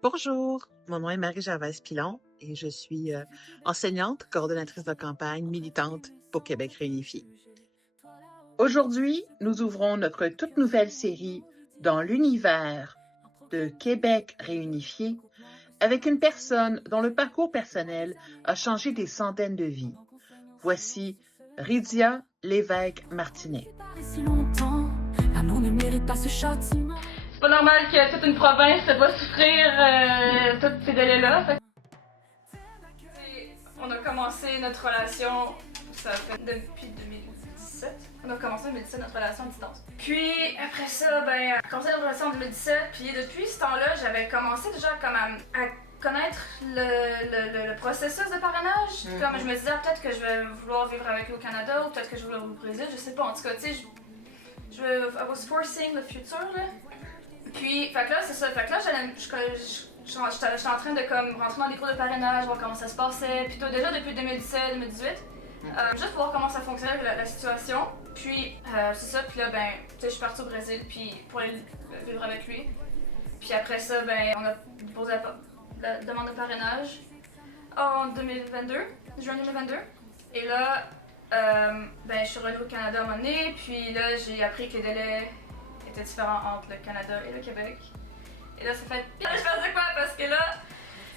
Bonjour, mon nom est Marie-Gervaise Pilon et je suis enseignante, coordonnatrice de campagne, militante pour Québec réunifié. Aujourd'hui, nous ouvrons notre toute nouvelle série dans l'univers de Québec réunifié avec une personne dont le parcours personnel a changé des centaines de vies. Voici Rydia Lévesque-Martinet. C'est pas normal que toute une province va souffrir tous ces délais-là. On a commencé notre relation, ça fait depuis 2017. On a commencé en 2017 notre relation à distance. Puis après ça, on a commencé notre relation en 2017. Puis depuis ce temps-là, j'avais commencé déjà comme à connaître le processus de parrainage. Comme je me disais peut-être que je vais vouloir vivre avec lui au Canada ou peut-être que je vais vouloir au Brésil, je sais pas. En tout cas, tu sais, I was foreseeing the future là. Puis, fait que là, c'est ça. Fait que là, j'étais en train de comme rentrer dans les cours de parrainage, voir comment ça se passait. Puis déjà depuis 2017-2018, juste voir comment ça fonctionnait la situation. Puis, c'est ça. Puis là, tu sais, je suis partie au Brésil puis pour aller vivre avec lui. Puis après ça, on a posé la demande de parrainage en 2022, juin 2022. Et là, je suis revenue au Canada à un moment donné. Puis là, j'ai appris que les délais était différent entre le Canada et le Québec. Et là, ça fait pire. Je faisais quoi? Parce que là,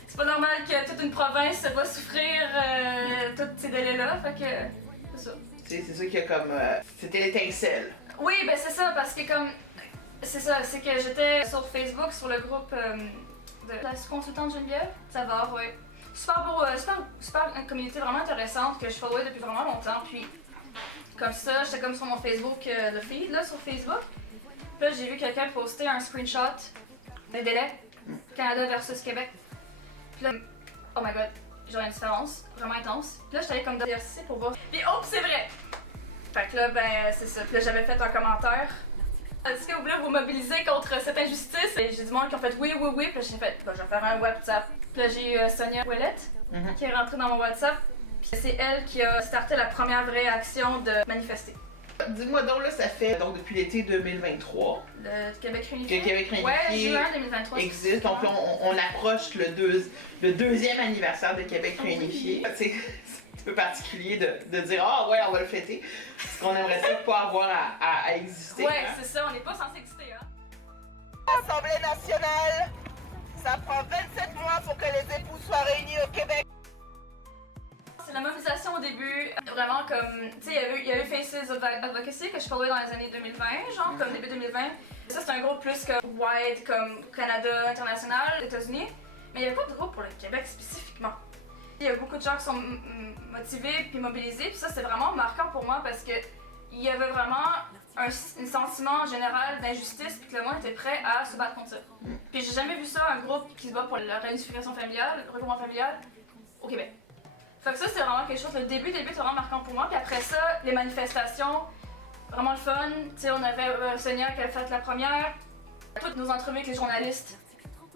c'est pas normal que toute une province va souffrir tous ces délais-là. Fait que, c'est ça. C'est ça qui a comme. C'était l'étincelle. Oui, c'est ça, parce que comme. C'est ça, c'est que j'étais sur Facebook, sur le groupe de la consultante Geneviève. Ça va, ouais. Super beau, super une communauté vraiment intéressante que je followais depuis vraiment longtemps. Puis, comme ça, j'étais comme sur mon Facebook, le feed là, sur Facebook. Puis là, j'ai vu quelqu'un poster un screenshot des délais Canada versus Québec. Puis là, oh my god, genre une différence vraiment intense. Puis là, j'étais allée comme dans l'exercice pour voir. Puis oh, c'est vrai! Fait que là, c'est ça. Puis là, j'avais fait un commentaire. Est-ce que vous voulez vous mobiliser contre cette injustice? Et j'ai du monde qui ont fait oui. Puis là, j'ai fait, je vais faire un WhatsApp. Puis là, j'ai eu Sonia Ouellette qui est rentrée dans mon WhatsApp. Puis c'est elle qui a starté la première vraie action de manifester. Dis-moi donc, là, ça fait donc depuis l'été 2023 le Québec réunifié. que Québec réunifié ouais, juin 2023, existe. Donc là, on approche le deuxième anniversaire de Québec réunifié. C'est un peu particulier de dire « Ah ouais, on va le fêter », parce qu'on aimerait ça pas avoir à exister. Ouais, hein? C'est ça, on n'est pas censé exister. Hein? L'Assemblée nationale, ça prend 27 mois pour que les époux soient réunis au Québec. C'est la mobilisation au début, vraiment comme, tu sais, il y a eu Faces of Advocacy que je followais dans les années 2020, genre comme début 2020. Ça c'est un groupe plus comme wide, comme Canada, international, États-Unis, mais il n'y a pas de groupe pour le Québec spécifiquement. Il y a beaucoup de gens qui sont motivés puis mobilisés, puis ça c'est vraiment marquant pour moi parce que il y avait vraiment un sentiment général d'injustice puis que le monde était prêt à se battre contre ça. Puis j'ai jamais vu ça, un groupe qui se bat pour la réunification familiale, le regroupement familial au Québec. Fait que ça, c'est vraiment quelque chose, le début, c'est vraiment marquant pour moi. Puis après ça, les manifestations, vraiment le fun. Tu sais, on avait Sonia qui a fait la première. Toutes nos entrevues avec les journalistes,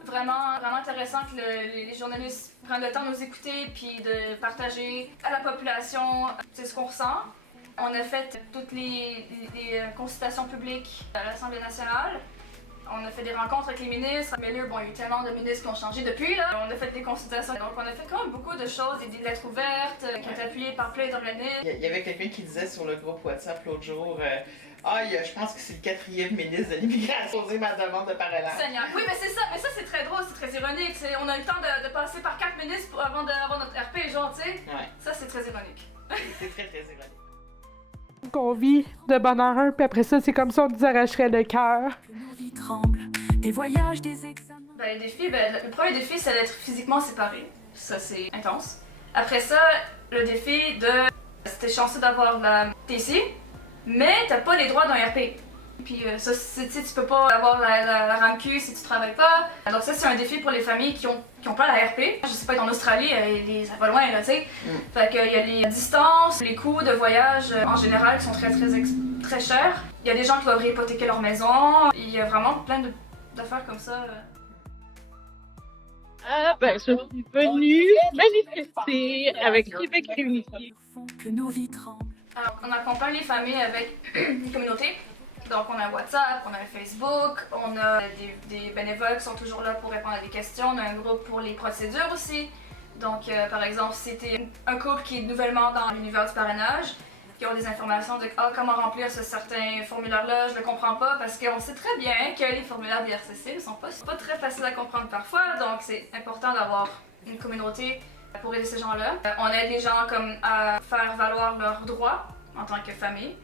vraiment intéressant que les journalistes prennent le temps de nous écouter puis de partager à la population ce qu'on ressent. On a fait toutes les consultations publiques à l'Assemblée nationale. On a fait des rencontres avec les ministres, mais là, il y a eu tellement de ministres qui ont changé depuis, là. On a fait des consultations, donc on a fait quand même beaucoup de choses, des lettres ouvertes, qui ont été appuyées par plein d'organismes. Il y avait quelqu'un qui disait sur le groupe WhatsApp l'autre jour, je pense que c'est le 4e ministre de l'immigration qui a posé ma demande de parrainage. Seigneur. Oui, mais c'est ça, c'est très drôle, c'est très ironique. On a eu le temps de passer par 4 ministres avant d'avoir notre RP, genre, tu sais. Ouais. Ça, c'est très ironique. C'est très ironique. Qu'on vit de bonheur, puis après ça, c'est comme ça on nous arracherait le cœur. Des voyages, des examens. Les défis, le premier défi, c'est d'être physiquement séparé. Ça, c'est intense. Après ça, le défi de... T'es chanceux d'avoir t'es ici, mais t'as pas les droits d'un RP. Puis ça, tu peux pas avoir la RAMQ si tu travailles pas. Alors ça, c'est un défi pour les familles qui ont pas la RP. Je sais pas, en Australie, ça va loin, là, tu sais. Fait qu'il y a les distances, les coûts de voyage en général qui sont très chers. Il y a des gens qui doivent réhypothéquer leur maison. Il y a vraiment plein d'affaires comme ça. Je suis venue manifester avec Québec réunifié. Que nos vies tremblent. Alors, on accompagne les familles avec une communauté Donc on a WhatsApp, on a Facebook, on a des bénévoles qui sont toujours là pour répondre à des questions, on a un groupe pour les procédures aussi. Donc par exemple, si c'était un couple qui est nouvellement dans l'univers du parrainage, qui ont des informations de comment remplir ce certain formulaire-là, je le comprends pas parce qu'on sait très bien que les formulaires d'IRCC ne sont pas très faciles à comprendre parfois, donc c'est important d'avoir une communauté pour aider ces gens-là. On aide les gens comme à faire valoir leurs droits en tant que famille.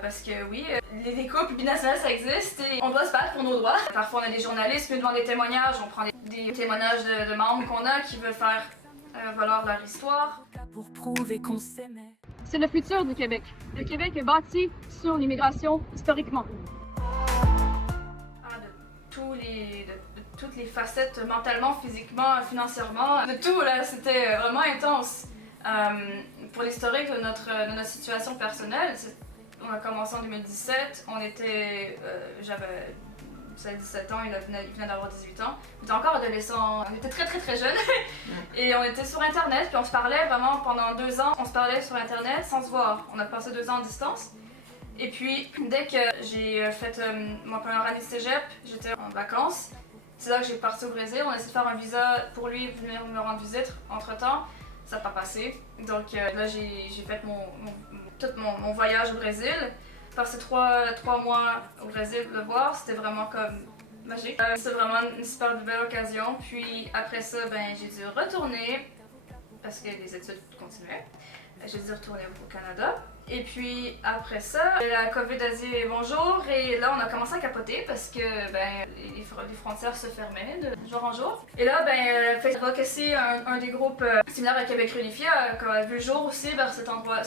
Parce que oui, les couples binationaux ça existe et on doit se battre pour nos droits. Parfois on a des journalistes qui nous demandent des témoignages, on prend des témoignages de membres qu'on a qui veulent faire valoir leur histoire. Pour prouver qu'on s'aimait. C'est le futur du Québec. Le Québec est bâti sur l'immigration historiquement. De toutes les facettes, mentalement, physiquement, financièrement, de tout là, c'était vraiment intense. Pour l'historique de notre situation personnelle, on a commencé en 2017, j'avais 17 ans, il venait d'avoir 18 ans. On était encore adolescents, on était très jeunes. Et on était sur internet, puis on se parlait vraiment pendant 2 ans, on se parlait sur internet sans se voir. On a passé 2 ans en distance. Et puis, dès que j'ai fait ma première année de cégep, j'étais en vacances. C'est là que j'ai parti au Brésil, on a essayé de faire un visa pour lui venir me rendre visite. Entre-temps, ça n'a pas passé. Donc là, j'ai fait tout mon voyage au Brésil. Passer 3 mois au Brésil, le voir, c'était vraiment comme magique. C'était vraiment une super belle occasion. Puis après ça, j'ai dû retourner parce que les études continuaient. J'ai dû retourner au Canada. Et puis après ça, la COVID a dit bonjour et là on a commencé à capoter parce que les frontières se fermaient de jour en jour. Et là, Facebook aussi, un des groupes similaires à Québec Réunifié, a vu le jour aussi vers cet temps-là.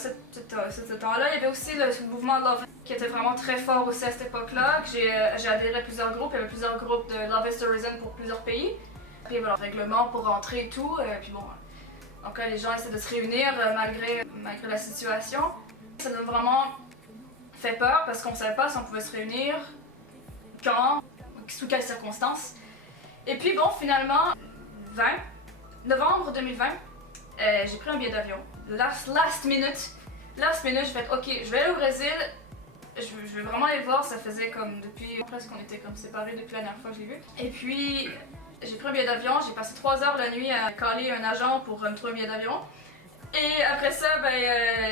Il y avait aussi le mouvement Love qui était vraiment très fort aussi à cette époque-là. J'ai adhéré à plusieurs groupes, il y avait plusieurs groupes de Love is Tourism pour plusieurs pays. Puis voilà, règlement pour rentrer et tout. Puis bon, donc là les gens essaient de se réunir malgré la situation. Ça nous a vraiment fait peur parce qu'on ne savait pas si on pouvait se réunir, quand, sous quelles circonstances. Et puis bon, finalement, novembre 2020, j'ai pris un billet d'avion. Last minute, j'ai fait ok, je vais aller au Brésil, je vais vraiment aller le voir, ça faisait comme depuis, presque on était comme séparés depuis la dernière fois que je l'ai vu. Et puis, j'ai pris un billet d'avion, j'ai passé 3 heures la nuit à caler un agent pour me trouver un billet d'avion. Et après ça,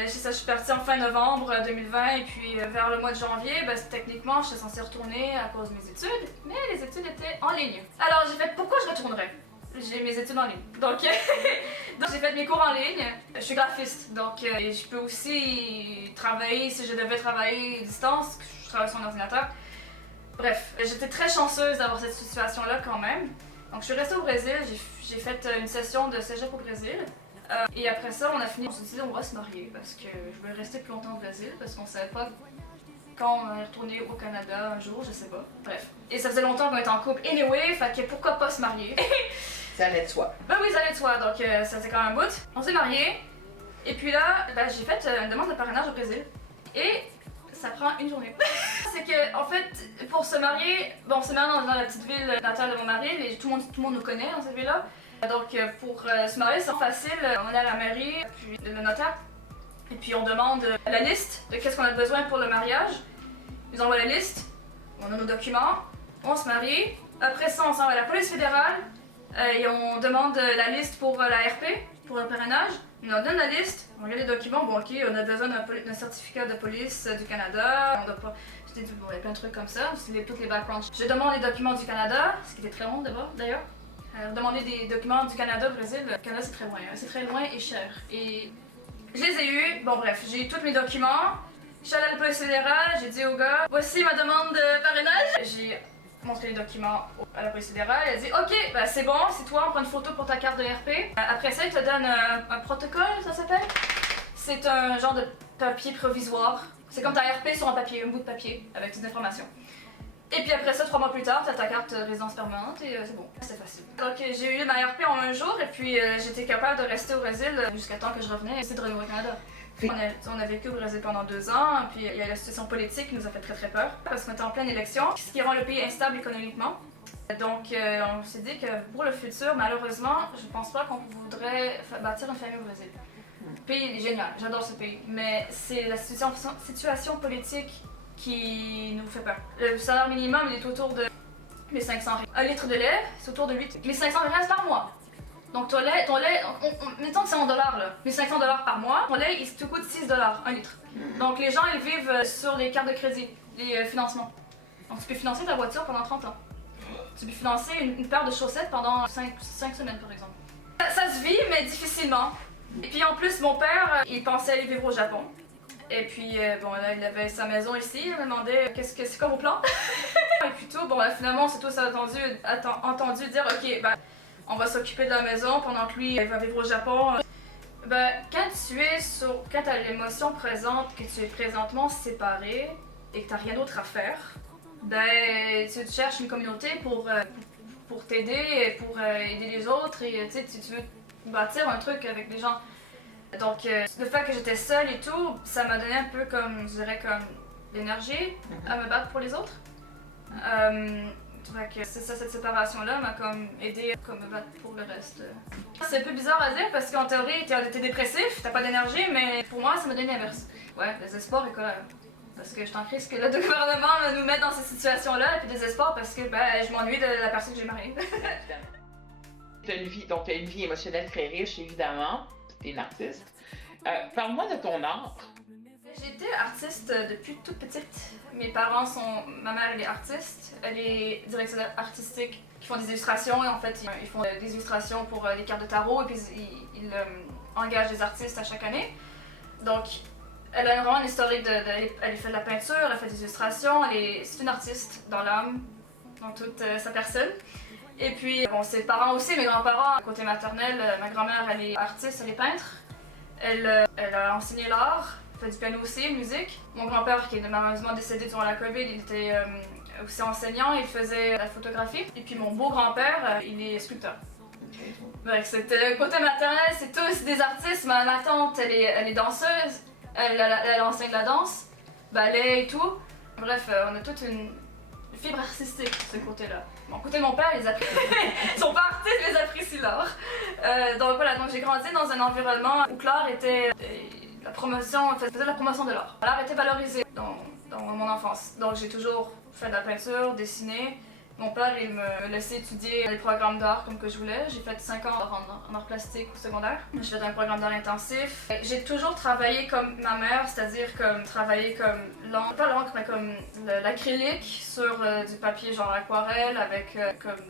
je suis partie en fin novembre 2020 et puis vers le mois de janvier, techniquement, j'étais censée retourner à cause de mes études, mais les études étaient en ligne. Alors j'ai fait pourquoi je retournerais? J'ai mes études en ligne. Donc, donc j'ai fait mes cours en ligne. Je suis graphiste, donc je peux aussi travailler si je devais travailler à distance, je travaille sur un ordinateur. Bref, j'étais très chanceuse d'avoir cette situation-là quand même. Donc je suis restée au Brésil, j'ai fait une session de cégep au Brésil. Et après ça, on s'est dit on va se marier parce que je voulais rester plus longtemps au Brésil parce qu'on savait pas quand on allait retourner au Canada un jour, je sais pas. Bref. Et ça faisait longtemps qu'on était en couple anyway, fait que pourquoi pas se marier? Ça allait de soi. Oui, ça allait de soi, donc ça faisait quand même un bout. On s'est mariés, et puis là, j'ai fait une demande de parrainage au Brésil. Et ça prend une journée. C'est que, en fait, pour se marier, on se marie dans la petite ville natale de mon mari, tout le monde nous connaît dans cette ville-là. Donc pour se marier c'est facile, on est à la mairie, puis le notaire, et puis on demande la liste de qu'est-ce qu'on a besoin pour le mariage. Ils envoient la liste, on a nos documents, on se marie. Après ça on s'en va à la police fédérale et on demande la liste pour la RP, pour le parrainage. Ils nous donnent la liste, on regarde les documents, bon ok, on a besoin d'un certificat de police du Canada, on doit pas... il y a plein de trucs comme ça, toutes les backgrounds. Je demande les documents du Canada, ce qui était très long d'abord d'ailleurs. Demander des documents du Canada au Brésil, le Canada c'est très loin, c'est très loin et cher. Et je les ai eus, bon bref, j'ai eu tous mes documents, je suis allée à la police fédérale, j'ai dit au gars, voici ma demande de parrainage. J'ai montré les documents à la police fédérale, elle a dit ok, c'est bon, c'est toi, on prend une photo pour ta carte de RP. Après ça, ils te donnent un protocole, ça s'appelle. C'est un genre de papier provisoire, c'est comme ta RP sur un papier, un bout de papier avec toutes les informations. Et puis après ça, 3 mois plus tard, t'as ta carte résidence permanente et c'est bon, c'est facile. Donc j'ai eu ma RP en un jour et puis j'étais capable de rester au Brésil jusqu'à temps que je revenais et essayer de renouer au Canada. On a vécu au Brésil pendant 2 ans, puis il y a la situation politique qui nous a fait très peur parce qu'on était en pleine élection, ce qui rend le pays instable économiquement. Donc on s'est dit que pour le futur, malheureusement, je pense pas qu'on voudrait bâtir une famille au Brésil. Le pays est génial, j'adore ce pays, mais c'est la situation politique qui nous fait peur. Le salaire minimum, il est autour de 1500 $. Un litre de lait, c'est autour de 1500 $ par mois. Donc ton lait, mettons que c'est en dollars là, 1500 $ par mois, ton lait il te coûte 6 $, un litre. Donc les gens ils vivent sur les cartes de crédit, les financements. Donc tu peux financer ta voiture pendant 30 ans. Tu peux financer une paire de chaussettes pendant 5 semaines par exemple. Ça se vit mais difficilement. Et puis en plus mon père, il pensait aller vivre au Japon. Et puis bon là il avait sa maison ici, il me demandait c'est quoi vos plans? Et puis tout, bon là, finalement on s'est tous entendu dire ok ben on va s'occuper de la maison pendant que lui il va vivre au Japon. Ben, quand t'as l'émotion présente que tu es présentement séparé et que t'as rien d'autre à faire, ben tu te cherches une communauté pour t'aider, pour aider les autres et tu veux bâtir un truc avec les gens. Donc le fait que j'étais seule et tout, ça m'a donné un peu comme, je dirais comme l'énergie à me battre pour les autres. Fait que c'est ça, cette séparation-là m'a comme aidé à me battre pour le reste. C'est un peu bizarre à dire parce qu'en théorie, t'es dépressif, t'as pas d'énergie, mais pour moi, ça m'a donné l'inverse. Ouais, désespoir et colère. Parce que je suis en crise que le gouvernement nous met dans ces situations-là, et puis désespoir parce que ben, je m'ennuie de la personne que j'ai mariée. T'as une vie émotionnelle très riche, évidemment. T'es une artiste. Parle-moi de ton art. J'ai été artiste depuis toute petite. Mes parents ma mère elle est artiste, elle est directrice artistique qui font des illustrations et en fait ils font des illustrations pour les cartes de tarot et puis ils engagent des artistes à chaque année. Donc elle a vraiment une historique elle fait de la peinture, elle fait des illustrations, c'est une artiste dans l'âme, dans toute sa personne. Et puis bon ses parents aussi, mes grands-parents, côté maternel, ma grand-mère elle est artiste, elle est peintre, elle a enseigné l'art. Il fait du piano aussi, musique. Mon grand-père, qui est malheureusement décédé durant la COVID, il était aussi enseignant, il faisait la photographie. Et puis mon beau-grand-père, il est sculpteur. Okay. C'était côté maternel, c'est tous des artistes. Ma tante, elle est danseuse, elle enseigne la danse, ballet et tout. Bref, on a toute une fibre artistique de ce côté-là. Bon, côté de mon père, ils sont pas artistes, mais ils apprécient l'art. Donc voilà, donc j'ai grandi dans un environnement où l'art était... faisait la promotion de l'art. L'art était valorisé dans mon enfance. Donc j'ai toujours fait de la peinture, dessiné. Mon père il me laissait étudier les programmes d'art comme que je voulais. J'ai fait 5 ans en art plastique au secondaire. J'ai fait un programme d'art intensif. J'ai toujours travaillé comme ma mère, c'est-à-dire travailler comme l'encre, pas l'encre mais comme l'acrylique sur du papier genre aquarelle avec comme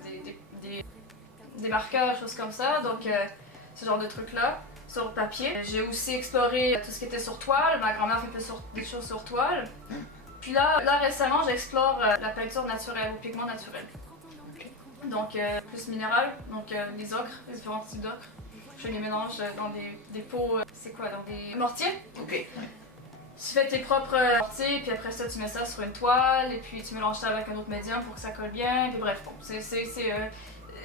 des marqueurs, choses comme ça. Donc ce genre de trucs là. Sur papier. J'ai aussi exploré tout ce qui était sur toile. Ma grand-mère fait des choses sur toile. Puis là récemment, j'explore la peinture naturelle, au pigment naturel. Donc plus minéral, donc les ocres, les différents types d'ocres. Je les mélange dans des pots, dans des mortiers. Ok. Tu fais tes propres mortiers, puis après ça, tu mets ça sur une toile, et puis tu mélanges ça avec un autre médium pour que ça colle bien. Puis bref, bon,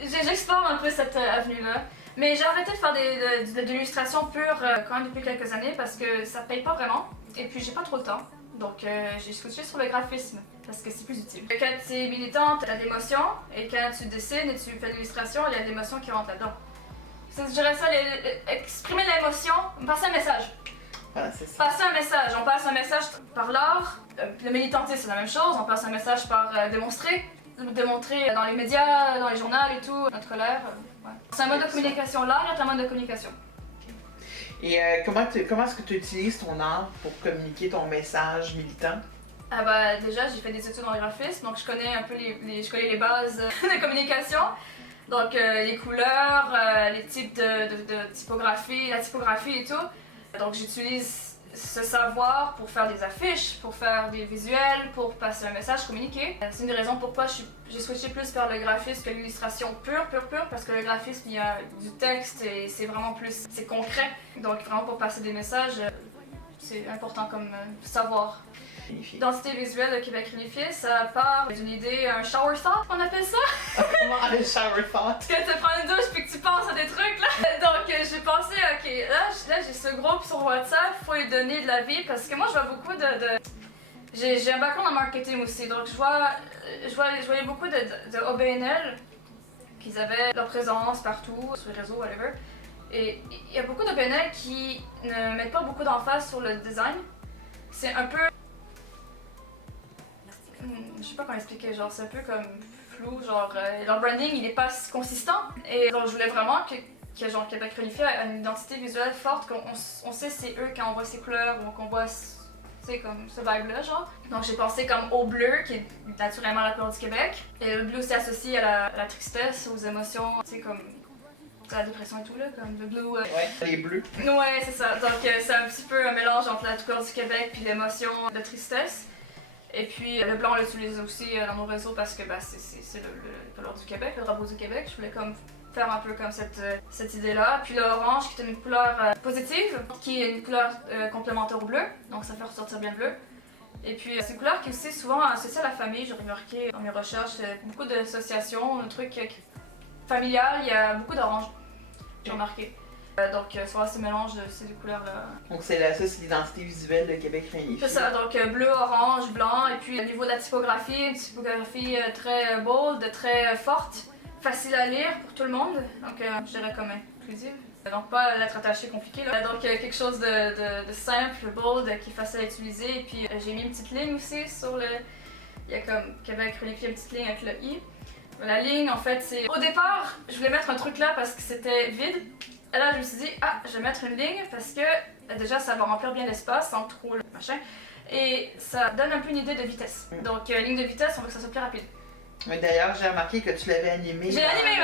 j'explore un peu cette avenue-là. Mais j'ai arrêté de faire de l'illustration pure quand même depuis quelques années parce que ça paye pas vraiment et puis j'ai pas trop le temps. Donc j'ai switché sur le graphisme parce que c'est plus utile. Quand tu es militante, tu as de l'émotion et quand tu dessines et tu fais de l'illustration, il y a de l'émotion qui rentre là-dedans. Je dirais ça, exprimer l'émotion, passer un message. Ah, c'est ça. Passer un message, on passe un message par l'art. Le militantisme c'est la même chose, on passe un message par démontrer dans les médias, dans les journaux et tout, notre colère. Ouais. C'est un mode de communication, l'art est un mode de communication. Et comment est-ce que tu utilises ton art pour communiquer ton message militant? Ah bah déjà j'ai fait des études en graphisme, donc je connais un peu je connais les bases de communication. Donc les couleurs, les types de typographie, la typographie et tout. Donc j'utilise ce savoir pour faire des affiches, pour faire des visuels, pour passer un message, communiquer. C'est une des raisons pourquoi j'ai switché plus vers le graphisme que l'illustration pure, parce que le graphisme, il y a du texte et c'est vraiment plus, c'est concret. Donc vraiment pour passer des messages, c'est important comme savoir. Identité visuelle de Québec réunifié, ça part d'une idée, un shower thought, on appelle ça? Comment un shower thought? Quand tu prends une douche puis que tu penses à des trucs là. Donc j'ai pensé, ok, là j'ai ce groupe sur WhatsApp, faut lui donner de la vie parce que moi je vois beaucoup j'ai un background en marketing aussi, donc je voyais beaucoup de OBNL qu'ils avaient leur présence partout, sur les réseaux, whatever. Et il y a beaucoup d'OBNL qui ne mettent pas beaucoup d'emphase sur le design. C'est un peu je sais pas comment expliquer, genre c'est un peu comme flou, genre leur branding il est pas consistant. Et donc je voulais vraiment que genre Québec Réunifié a une identité visuelle forte, qu'on sait c'est eux quand on voit ces couleurs ou qu'on voit c'est comme ce vibe-là, genre. Donc j'ai pensé comme au bleu, qui est naturellement la couleur du Québec. Et le bleu aussi associé à la tristesse, aux émotions, tu sais, comme la dépression et tout, là, comme le blue. Ouais, les bleus. Ouais, c'est ça. Donc c'est un petit peu un mélange entre la couleur du Québec puis l'émotion de tristesse. Et puis le blanc, on l'utilise aussi dans nos réseaux parce que c'est le couleur du Québec, le drapeau du Québec. Je voulais comme faire un peu comme cette idée-là. Puis l'orange qui est une couleur positive, qui est une couleur complémentaire au bleu, donc ça fait ressortir bien le bleu. Et puis c'est une couleur qui est aussi souvent associée à la famille, j'ai remarqué dans mes recherches, beaucoup d'associations, un truc familial, il y a beaucoup d'orange, j'ai remarqué. Donc soit ce mélange de ces deux couleurs-là. Donc ça c'est l'identité visuelle de Québec Réunifié. C'est ça, donc bleu, orange, blanc, et puis au niveau de la typographie, une typographie très bold, très forte. Facile à lire pour tout le monde, donc je dirais comme inclusive. Donc pas lettre attachée compliquée là. Donc quelque chose de simple, bold, qui est facile à utiliser. Et puis j'ai mis une petite ligne aussi sur le... Il y a comme Québec Réunifié, une petite ligne avec le I. La ligne en fait c'est... Au départ, je voulais mettre un truc là parce que c'était vide. Et là je me suis dit, je vais mettre une ligne parce que déjà ça va remplir bien l'espace sans trop le machin. Et ça donne un peu une idée de vitesse. Donc ligne de vitesse, on veut que ça soit plus rapide. Oui, d'ailleurs, j'ai remarqué que tu l'avais animé. Je l'ai animé,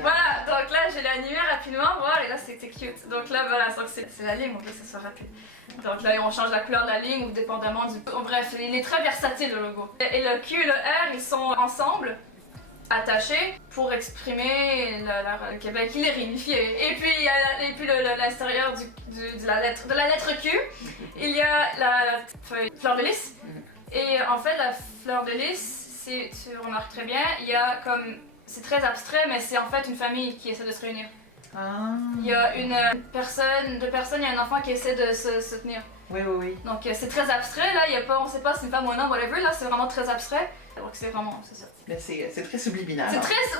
voilà. Donc là, je l'ai animé rapidement, voilà, et là c'était cute. Donc là, voilà, c'est la ligne, on veut que ça soit rapide. Donc là, on change la couleur de la ligne ou dépendamment du... Bref, il est très versatile le logo. Et le Q et le R, ils sont ensemble, attachés, pour exprimer le Québec. Il est réunifié. Et puis, l'intérieur de la lettre Q, il y a la fleur de lys. Et en fait, la fleur de lys, tu remarques très bien, il y a comme... C'est très abstrait, mais c'est en fait une famille qui essaie de se réunir. Il y a deux personnes, il y a un enfant qui essaie de se tenir. Oui. Donc c'est très abstrait, là, il y a pas, on sait pas si c'est une femme ou un homme, whatever, là, c'est vraiment très abstrait. Donc c'est vraiment, c'est ça. Mais c'est très subliminal.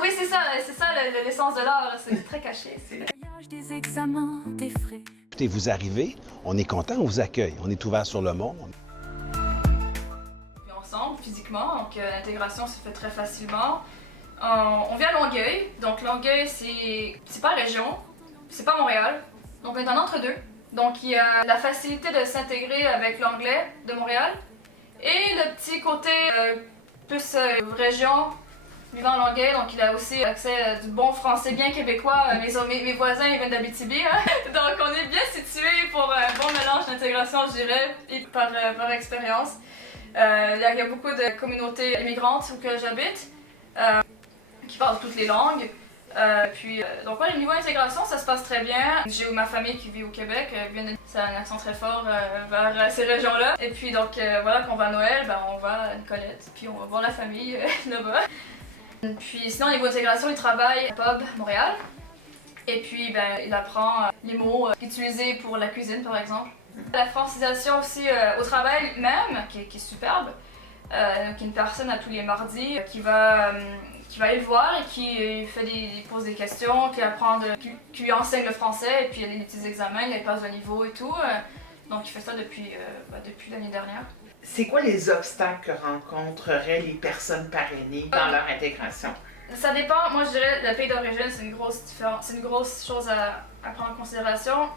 Oui, c'est ça l'essence de l'art, c'est très caché. Des examens, des frais. Écoutez, vous arrivez, on est content, on vous accueille, on est ouvert sur le monde. Ensemble, physiquement, donc l'intégration se fait très facilement. On vient à Longueuil, donc Longueuil c'est pas région, c'est pas Montréal, donc on est en entre-deux. Donc il y a la facilité de s'intégrer avec l'anglais de Montréal et le petit côté plus région, vivant à Longueuil, donc il a aussi accès à du bon français bien québécois. Mes voisins ils viennent d'Abitibi, hein? Donc on est bien situés pour un bon mélange d'intégration, je dirais, et par expérience. Il y a beaucoup de communautés immigrantes où que j'habite qui parlent toutes les langues. Donc au niveau intégration, ça se passe très bien. J'ai ma famille qui vit au Québec, ça a un accent très fort vers ces régions-là. Et puis donc voilà, quand on va à Noël, on va à Nicolette, puis on va voir la famille là-bas. Puis sinon au niveau intégration, il travaille à Pub Montréal. Et puis il apprend les mots utilisés pour la cuisine par exemple. La francisation aussi au travail même, qui est superbe, qui est une personne à tous les mardis qui va aller le voir et qui pose des questions, qui lui enseigne le français et puis il y a des petits examens, il passe au niveau et tout. Donc il fait ça depuis l'année dernière. C'est quoi les obstacles que rencontreraient les personnes parrainées dans leur intégration? Ça dépend, moi je dirais le pays d'origine c'est une grosse chose à prendre en considération.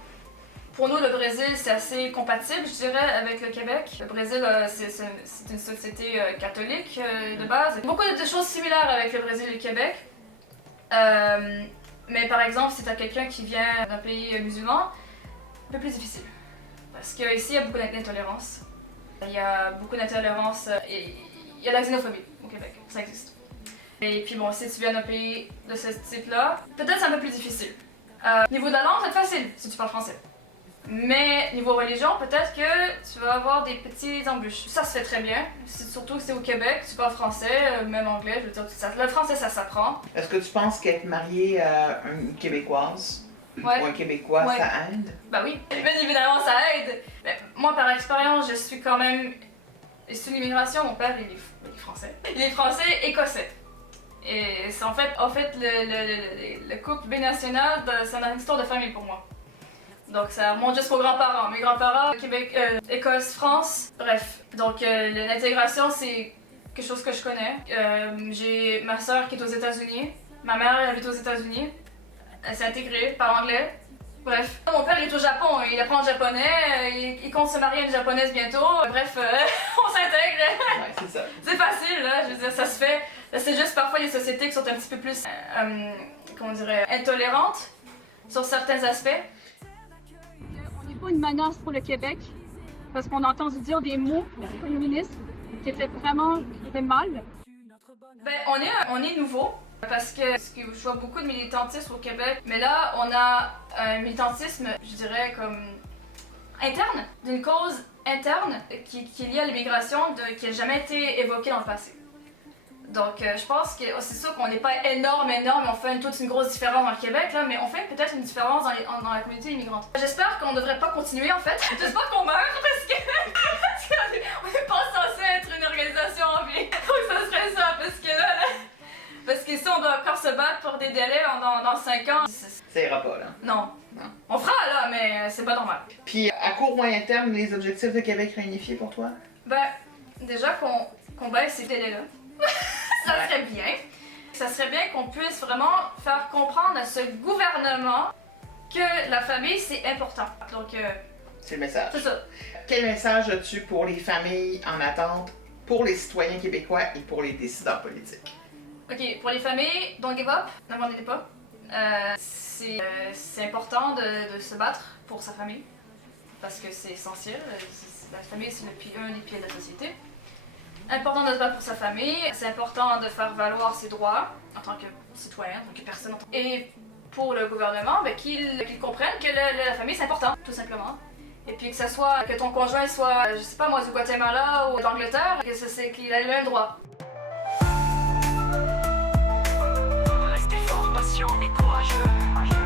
Pour nous, le Brésil, c'est assez compatible, je dirais, avec le Québec. Le Brésil, c'est une société catholique de base. Il y a beaucoup de choses similaires avec le Brésil et le Québec. Mais par exemple, si tu as quelqu'un qui vient d'un pays musulman, un peu plus difficile. Parce qu'ici, il y a beaucoup d'intolérance. Il y a beaucoup d'intolérance et il y a la xénophobie au Québec, ça existe. Et puis bon, si tu viens d'un pays de ce type-là, peut-être c'est un peu plus difficile. Niveau de la langue, c'est facile si tu parles français. Mais niveau religion, peut-être que tu vas avoir des petites embûches. Ça se fait très bien, surtout que c'est au Québec, tu parles français, même anglais, je veux dire, le français ça s'apprend. Est-ce que tu penses qu'être marié à une Québécoise ou un Québécois, ça aide? Bah oui, bien évidemment ça aide. Mais moi par expérience, je suis quand même issue de l'immigration, mon père il est français. Il est français écossais. Et c'est en fait le couple binational, c'est une histoire de famille pour moi. Donc ça remonte jusqu'aux grands-parents. Mes grands-parents, Québec, Écosse, France, bref. Donc l'intégration, c'est quelque chose que je connais. J'ai ma soeur qui est aux États-Unis, ma mère elle habite aux États-Unis, elle s'est intégrée, parle anglais. Bref, mon père il est au Japon, il apprend le japonais, il compte se marier à une japonaise bientôt. Bref, on s'intègre. Ouais, c'est ça. C'est facile, là, je veux dire, ça se fait. C'est juste parfois les sociétés qui sont un petit peu plus, comment on dirait, intolérantes sur certains aspects. On n'est pas une menace pour le Québec, parce qu'on a entendu dire des mots du premier ministre qui étaient vraiment très mal. Ben, on est nouveau, parce que je vois beaucoup de militantisme au Québec, mais là, on a un militantisme, je dirais, comme interne, d'une cause interne qui est liée à l'immigration, qui n'a jamais été évoquée dans le passé. Donc, je pense que c'est sûr qu'on n'est pas énorme, on fait toute une grosse différence dans le Québec, là, mais on fait peut-être une différence dans la communauté immigrante. J'espère qu'on ne devrait pas continuer, en fait. J'espère qu'on meurt, parce qu'on n'est pas censé être une organisation en vie. Donc, ça serait ça, parce que là, parce que si on doit encore se battre pour des délais dans 5 ans, Ça ira pas, là. non. On fera, là, mais c'est pas normal. Puis, à court moyen terme, les objectifs de Québec réunifié pour toi? Ben, déjà qu'on baisse ces délais-là. Ça serait bien. Ça serait bien qu'on puisse vraiment faire comprendre à ce gouvernement que la famille, c'est important. Donc, C'est le message. c'est ça. Quel message as-tu pour les familles en attente, pour les citoyens québécois et pour les décideurs politiques? OK, pour les familles, don't give up, n'abandonnez pas. C'est important de se battre pour sa famille, parce que c'est essentiel. La famille, c'est un des pieds de la société. Important de se battre pour sa famille, c'est important de faire valoir ses droits en tant que citoyen, en tant que personne. Et pour le gouvernement, ben, qu'il comprenne que la famille, c'est important, tout simplement. Et puis que ça soit, que ton conjoint soit, je sais pas moi, du Guatemala ou d'Angleterre, qu'il ait le même droit. Restez fort, patient et courageux.